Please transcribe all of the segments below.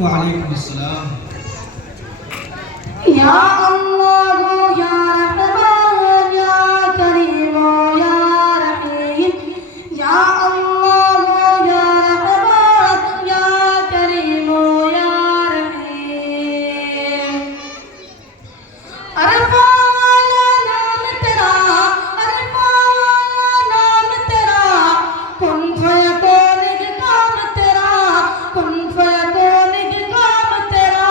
वालेकुम अस्सलाम। या अल्लाह या रहमान या करीम या रहीम, या अल्लाह या रहमान या करीम या रहीम। अरफा वाला नाम तेरा, अरफा वाला नाम तेरा, कुन फयकून के काम तेरा, कुन फयकून के काम तेरा,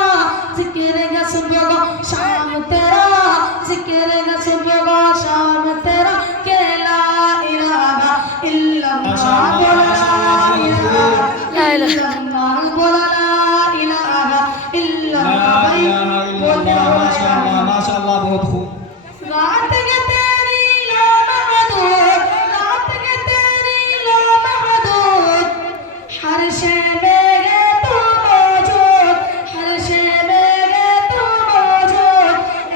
जिक्र का सुबह शाम तेरा, जिक्र का सुबह शाम तेरा, के ला इलाहा इल्लल्लाह बोला ला इलाहा बोला ला इलाहा इल्लल्लाह। भाई बोलते रहो माशाअल्लाह माशाअल्लाह, बहुत खूब। रात के तेरी ला महदूद, रात के तेरी ला महदूद, हर शय में है तू मौजूद, हर शय में है तू मौजूद।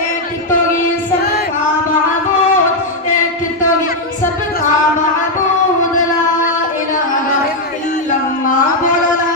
एक तो ये सबका माबूद, एक तो ये सबका माबूद, ला इलाहा इल्लल्लाह बोलो ला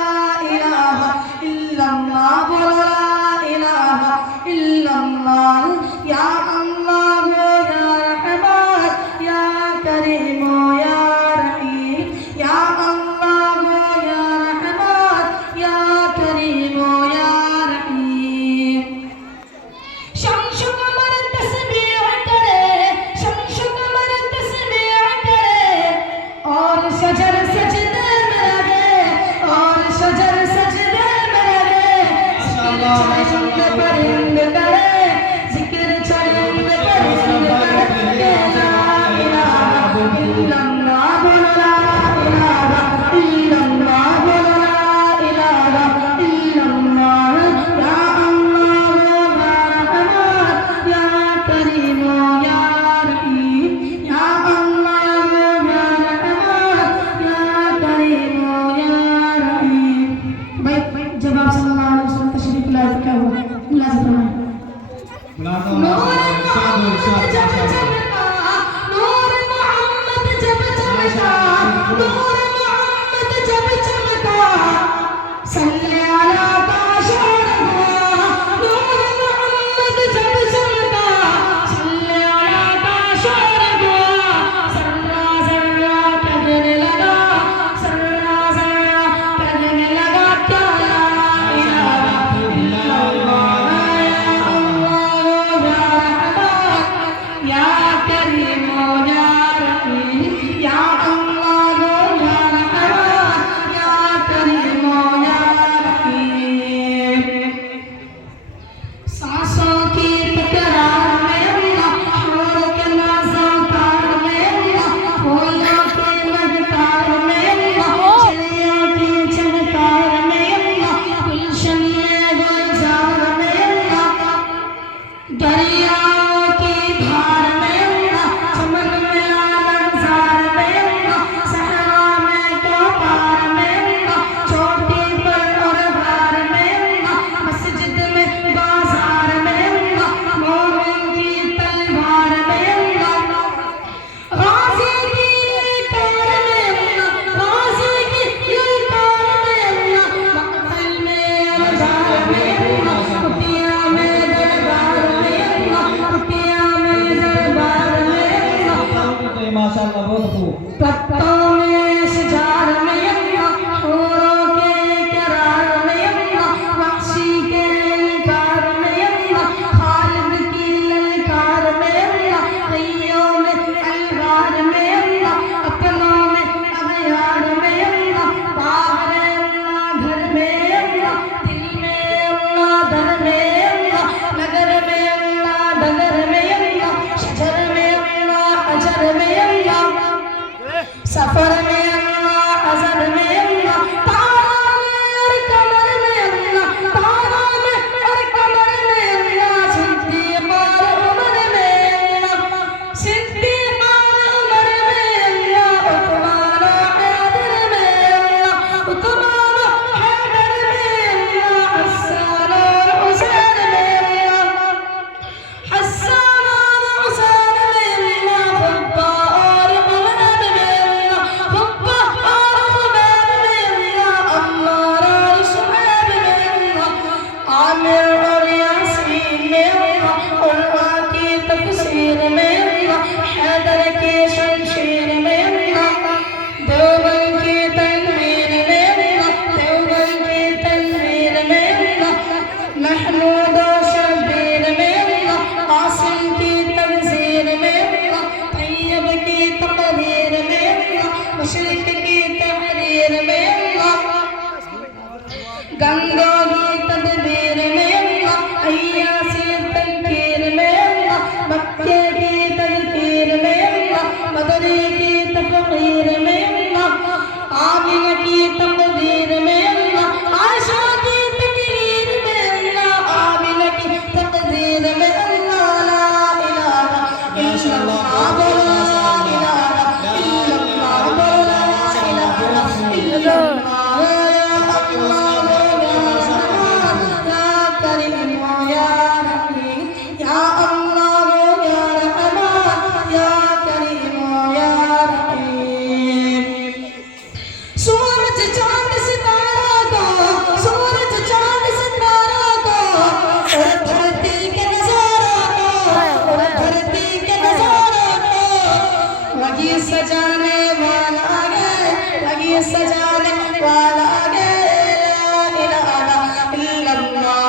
गंगों की तदबीर में अल्लाह, अय्या से तनकीर में अल्लाह, मक्के की तदबीर में अल्लाह, मदरी की तफकीर में अल्लाह, आमिना की तकदीर में अल्लाह, आयशा की तकदीर में अल्लाह, आमिना की तकदीर में अल्लाह, ला इलाहा इल्लल्लाह, बोलो ला इलाहा इल्लल्लाह, बोलो ला इलाहा इल्लल्लाह। सूरज चांद सितारा को, सूरज चांद सितारा को, और धरती के नजारा को, और धरती के नजारा को, वही सजाने वाला है, वही सजाने वाला है, ला इलाहा इल्लल्लाह,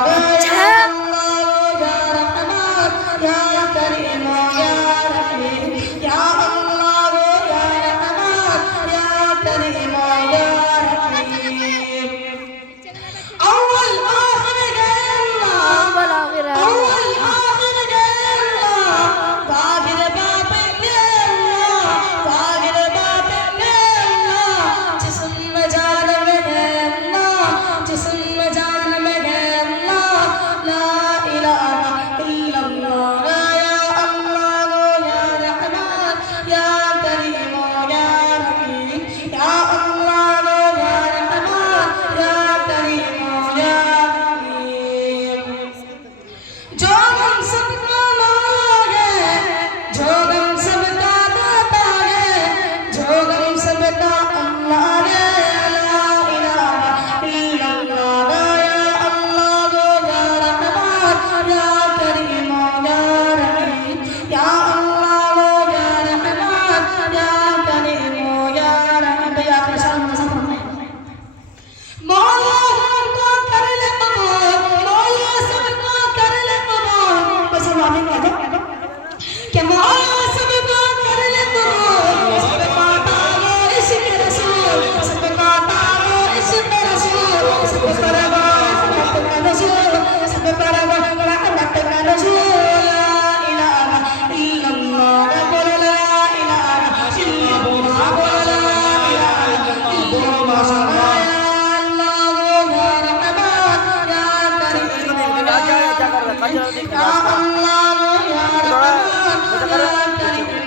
या अल्लाह या रहमान या करीम या रहीम, या अल्लाह या रहमान या करीम या रहीम। अव्वल आखिर है अल्लाह, अव्वल आखिर है अल्लाह, ज़ाहिर बातिन है अल्लाह, ज़ाहिर बातिन है अल्लाह, जिस्म में जान में है अल्लाह, जिस्म में जान में है अल्लाह, ला इलाहा इल्लल्लाह, या अल्लाह या रहमान या करीम या रहीम, या अल्लाह या रहमान या करीम या रहीम। जो हम सबका मौला है, जो हम सबका दाता है, जो हम सबका अल्लाह है, ला इलाहा इल्लल्लाह, या अल्लाह या रहमान या करीम या रहीम, या अल्लाह या रहमान या करीम या रहीम। भैया आखिर सलाम फरमाएं। मौला हमको कर ले कबूल, मौला सबको कर ले कबूल, बस माफी मांगो कि मौला सबको कर ले कबूल, सबको तालो इश्क रसूल, सबको तालो इश्क रसूल, सबको करवा रहमत का रसूल, सबको करवा रहमत का रसूल, ला इलाहा इल्लल्लाह, बोलो ला इलाहा इल्लल्लाह, बोलो ला इलाहा इल्लल्लाह, या अल्लाह या रहमान या करीम या रहीम, या अल्लाह या रहमान या करीम